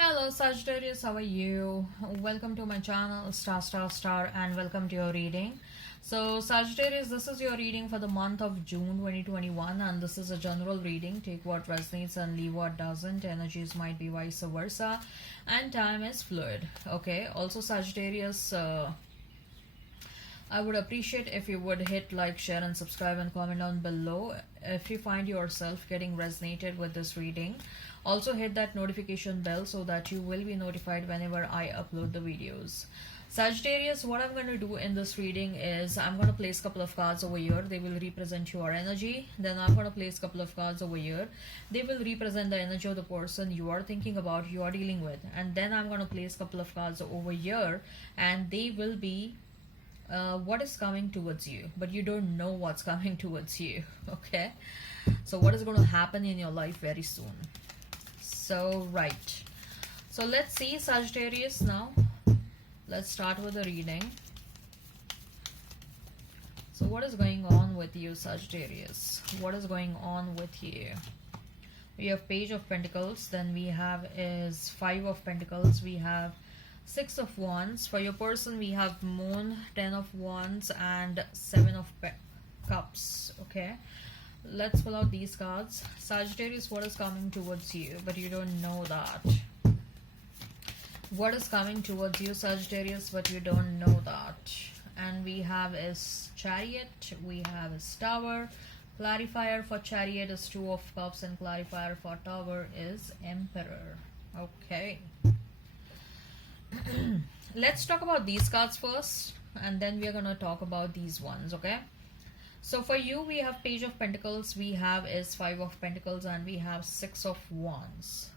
Hello Sagittarius, how are you? Welcome to my channel Star and welcome to your reading. So Sagittarius, this is your reading for the month of June 2021 and this is a general reading. Take what resonates and leave what doesn't. Energies might be vice versa and time is fluid. Okay, also Sagittarius, I would appreciate if you would hit like, share and subscribe and comment down below if you find yourself getting resonated with this reading. Also hit that notification bell so that you will be notified whenever I upload the videos. Sagittarius, what I'm going to do in this reading is I'm going to place a couple of cards over here. They will represent your energy. Then I'm going to place a couple of cards over here. They will represent the energy of the person you are thinking about, you are dealing with. And then I'm going to place a couple of cards over here and they will be what is coming towards you, but you don't know what's coming towards you. Okay, so what is going to happen in your life very soon. So right, so let's see Sagittarius. Now let's start with the reading. So what is going on with you, Sagittarius? What is going on with you? We have Page of Pentacles, then we have is Five of Pentacles, we have Six of Wands. For your person, we have Moon, Ten of Wands, and Seven of Cups. Okay, let's pull out these cards. Sagittarius, what is coming towards you, but you don't know that. What is coming towards you, Sagittarius, but you don't know that. And we have is Chariot, we have is Tower. Clarifier for Chariot is Two of Cups, and clarifier for Tower is Emperor. Okay. Let's talk about these cards first and then we're gonna talk about these ones. Okay, so for you we have Page of Pentacles, we have is Five of Pentacles, and we have Six of Wands.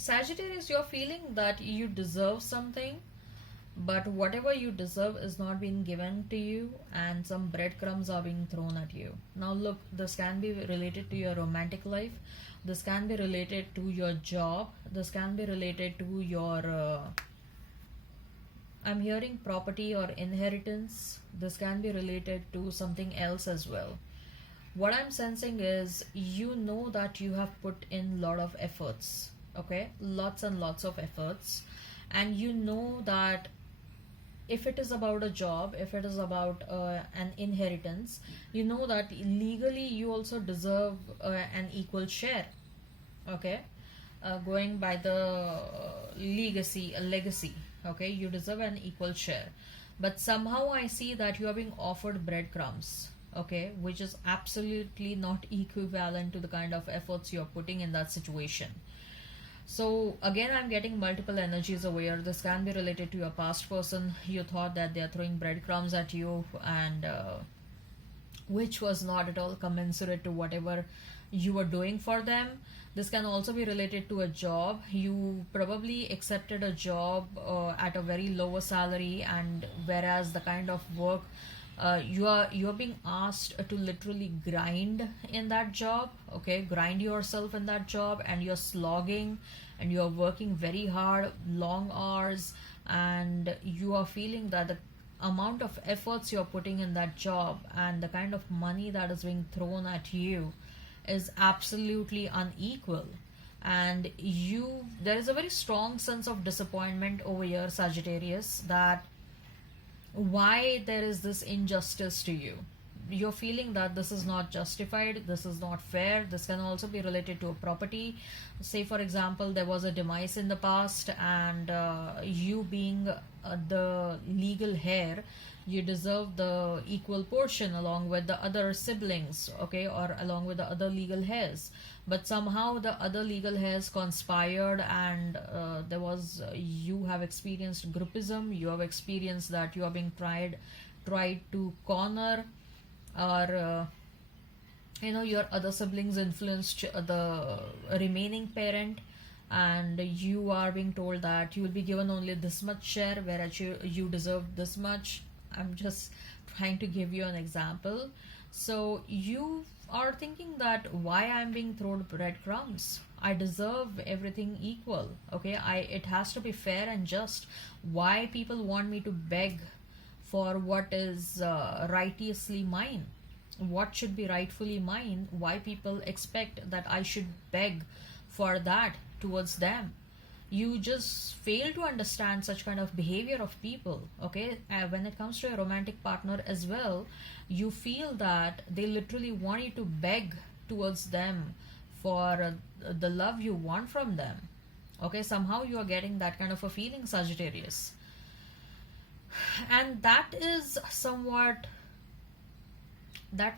Sagittarius, you're feeling that you deserve something, but whatever you deserve is not being given to you and some breadcrumbs are being thrown at you. Now look, this can be related to your romantic life, this can be related to your job, this can be related to your I'm hearing property or inheritance. This can be related to something else as well. What I'm sensing is you know that you have put in lot of efforts. Okay, lots and lots of efforts, and you know that if it is about a job, if it is about an inheritance, you know that legally you also deserve an equal share. Okay, going by the legacy. Okay, you deserve an equal share, but somehow I see that you are being offered breadcrumbs. Okay, which is absolutely not equivalent to the kind of efforts you're putting in that situation. So again, I'm getting multiple energies over here. This can be related to your past person. You thought that they are throwing breadcrumbs at you, and which was not at all commensurate to whatever you were doing for them. This can also be related to a job. You probably accepted a job at a very lower salary, and whereas the kind of work you're being asked to literally grind in that job. Okay, grind yourself in that job, and you're slogging and you're working very hard, long hours, and you are feeling that the amount of efforts you're putting in that job and the kind of money that is being thrown at you is absolutely unequal. And there is a very strong sense of disappointment over here, Sagittarius, that why there is this injustice to you. You're feeling that this is not justified, this is not fair. This can also be related to a property. Say for example, there was a demise in the past, and you being the legal heir, you deserve the equal portion along with the other siblings. Okay, or along with the other legal heirs, but somehow the other legal heirs conspired, and there was you have experienced groupism. You have experienced that you are being tried to corner, or your other siblings influenced the remaining parent, and you are being told that you will be given only this much share, whereas you deserve this much. I'm just trying to give you an example. So you are thinking that why I'm being thrown breadcrumbs. I deserve everything equal. Okay, I it has to be fair and just. Why people want me to beg for what is righteously mine? What should be rightfully mine? Why people expect that I should beg for that towards them? You just fail to understand such kind of behavior of people. Okay, when it comes to a romantic partner as well, you feel that they literally want you to beg towards them for the love you want from them. Okay, somehow you are getting that kind of a feeling, Sagittarius, and that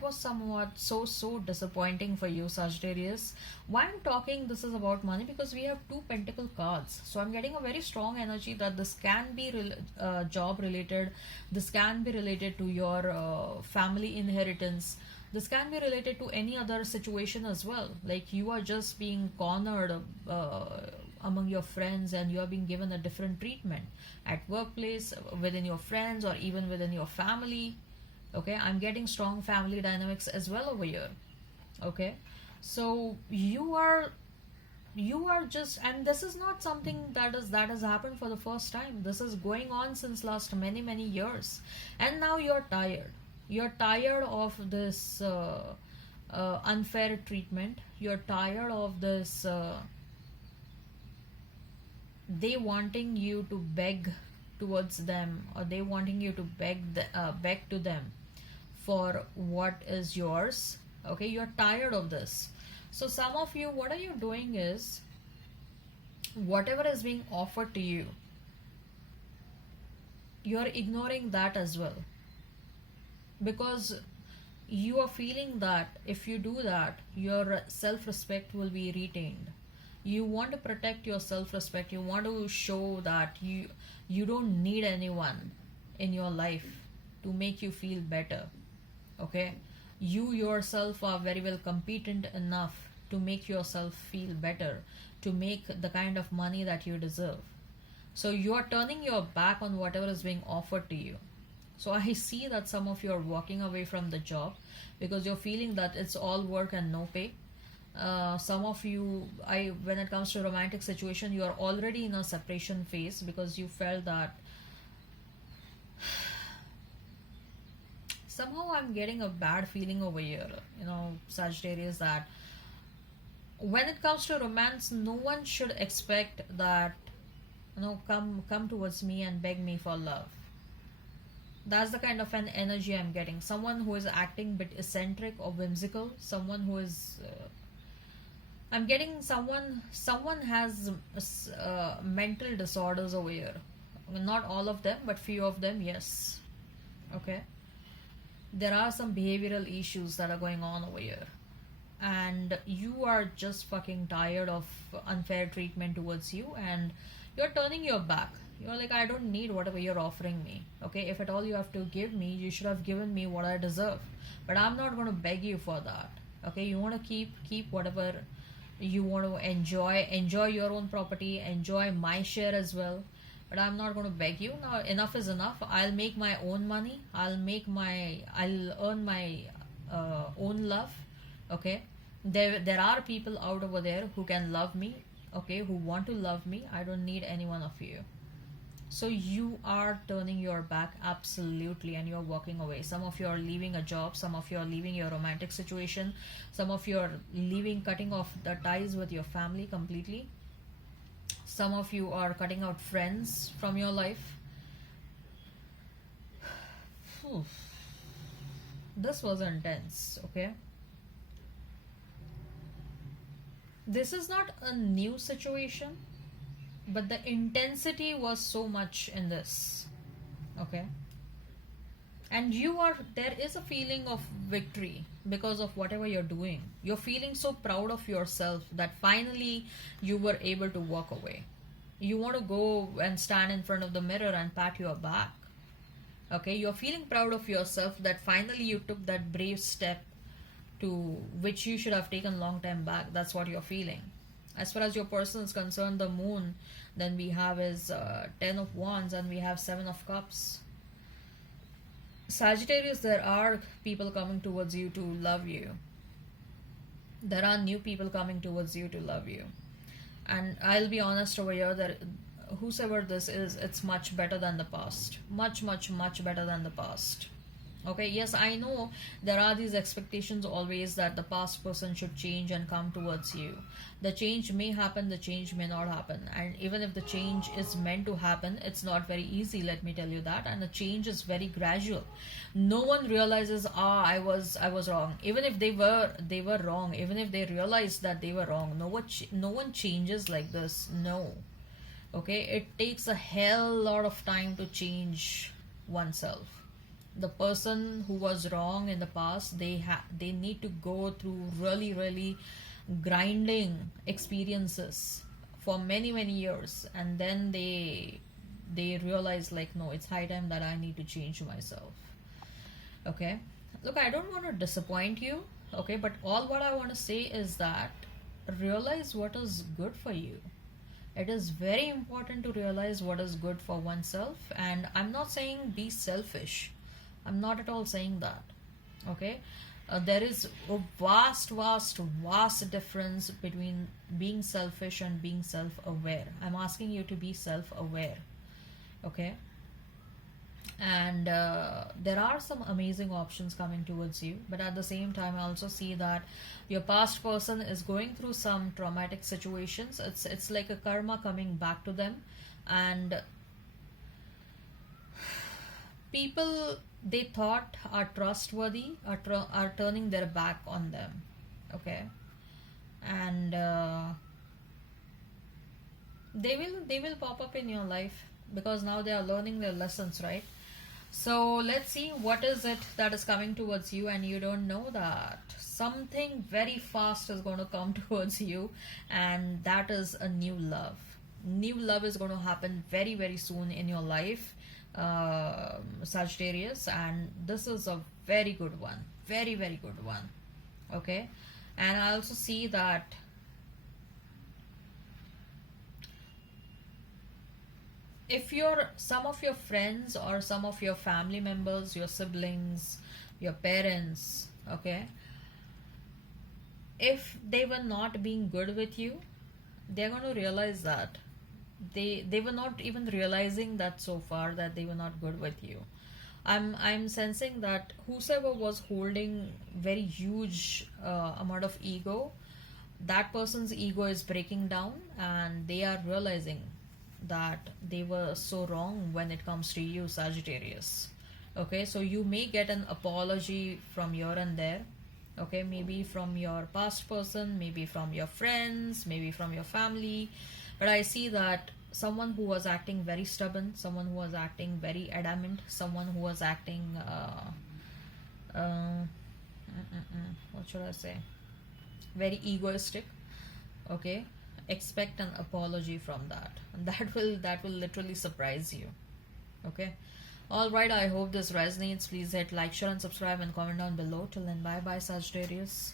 was somewhat so disappointing for you, Sagittarius. Why I'm talking this is about money, because we have two pentacle cards, so I'm getting a very strong energy that this can be job related, this can be related to your family inheritance, this can be related to any other situation as well. Like you are just being cornered among your friends, and you are being given a different treatment at workplace, within your friends, or even within your family. Okay, I'm getting strong family dynamics as well over here. Okay, so you are just, and this is not something that has happened for the first time. This is going on since last many years, and now you're tired of this unfair treatment. You're tired of this they wanting you to beg towards them, or they wanting you to beg to them for what is yours. Okay, you're tired of this. So some of you, what are you doing is, whatever is being offered to you, you're ignoring that as well, because you are feeling that if you do that, your self respect will be retained. You want to protect your self respect. You want to show that you don't need anyone in your life to make you feel better. Okay, you yourself are very well competent enough to make yourself feel better, to make the kind of money that you deserve. So you are turning your back on whatever is being offered to you. So I see that some of you are walking away from the job because you're feeling that it's all work and no pay. Some of you, when it comes to romantic situation, you are already in a separation phase because you felt that somehow I'm getting a bad feeling over here, Sagittarius, that when it comes to romance, no one should expect that, come towards me and beg me for love. That's the kind of an energy I'm getting. Someone who is acting a bit eccentric or whimsical, someone who is I'm getting someone has mental disorders over here. Not all of them, but few of them, yes. Okay, there are some behavioral issues that are going on over here, and you are just fucking tired of unfair treatment towards you, and you're turning your back. You're like, I don't need whatever you're offering me. Okay, if at all you have to give me, you should have given me what I deserve, but I'm not going to beg you for that. Okay, you want to keep whatever you want to enjoy your own property, enjoy my share as well, but I'm not going to beg you. Now enough is enough. I'll make my own money. I'll earn my own love. Okay, there are people out over there who can love me. Okay, who want to love me. I don't need any one of you. So you are turning your back, absolutely, and you're walking away. Some of you are leaving a job, some of you are leaving your romantic situation, some of you are leaving, cutting off the ties with your family completely. Some of you are cutting out friends from your life. Phew. This was intense, okay? This is not a new situation, but the intensity was so much in this. Okay, and there is a feeling of victory because of whatever you're doing. You're feeling so proud of yourself that finally you were able to walk away. You want to go and stand in front of the mirror and pat your back. Okay, you're feeling proud of yourself that finally you took that brave step to which you should have taken long time back. That's what you're feeling. As far as your person is concerned, the moon, then we have is 10 of wands, and we have 7 of cups. Sagittarius, there are people coming towards you to love you. There are new people coming towards you to love you. And I'll be honest over here that whosoever this is, it's much better than the past. Much, much, much better than the past. Okay, yes, I know there are these expectations always that the past person should change and come towards you. The change may happen, the change may not happen. And even if the change is meant to happen, it's not very easy, let me tell you that. And the change is very gradual. No one realizes, I was wrong. Even if they were wrong, even if they realized that they were wrong, no one changes like this. No. Okay, it takes a hell lot of time to change oneself. The person who was wrong in the past, they need to go through really, really grinding experiences for many, many years, and then they realize, like, no, it's high time that I need to change myself. Okay, look, I don't want to disappoint you. Okay, but all what I want to say is that realize what is good for you. It is very important to realize what is good for oneself, and I'm not saying be selfish. I'm not at all saying that. Okay, there is a vast, vast, vast difference between being selfish and being self-aware. I'm asking you to be self-aware. Okay, and there are some amazing options coming towards you, but at the same time I also see that your past person is going through some traumatic situations. It's like a karma coming back to them, and people they thought are trustworthy are turning their back on them. Okay, and they will pop up in your life because now they are learning their lessons, right? So let's see what is it that is coming towards you, and you don't know that something very fast is going to come towards you, and that is a new love. New love is going to happen very, very soon in your life, Sagittarius, and this is a very good one, very, very good one. Okay, and I also see that if your some of your friends or some of your family members, your siblings, your parents, okay, if they were not being good with you, they're going to realize that they were not even realizing that so far that they were not good with you. I'm sensing that whosoever was holding very huge amount of ego, that person's ego is breaking down, and they are realizing that they were so wrong when it comes to you, Sagittarius. Okay, so you may get an apology from here and there. Okay, maybe from your past person, maybe from your friends, maybe from your family. But I see that someone who was acting very stubborn, someone who was acting very adamant, someone who was acting, what should I say? Very egoistic. Okay, expect an apology from that, and that will literally surprise you. Okay, all right. I hope this resonates. Please hit like, share, and subscribe, and comment down below. Till then, bye bye, Sagittarius.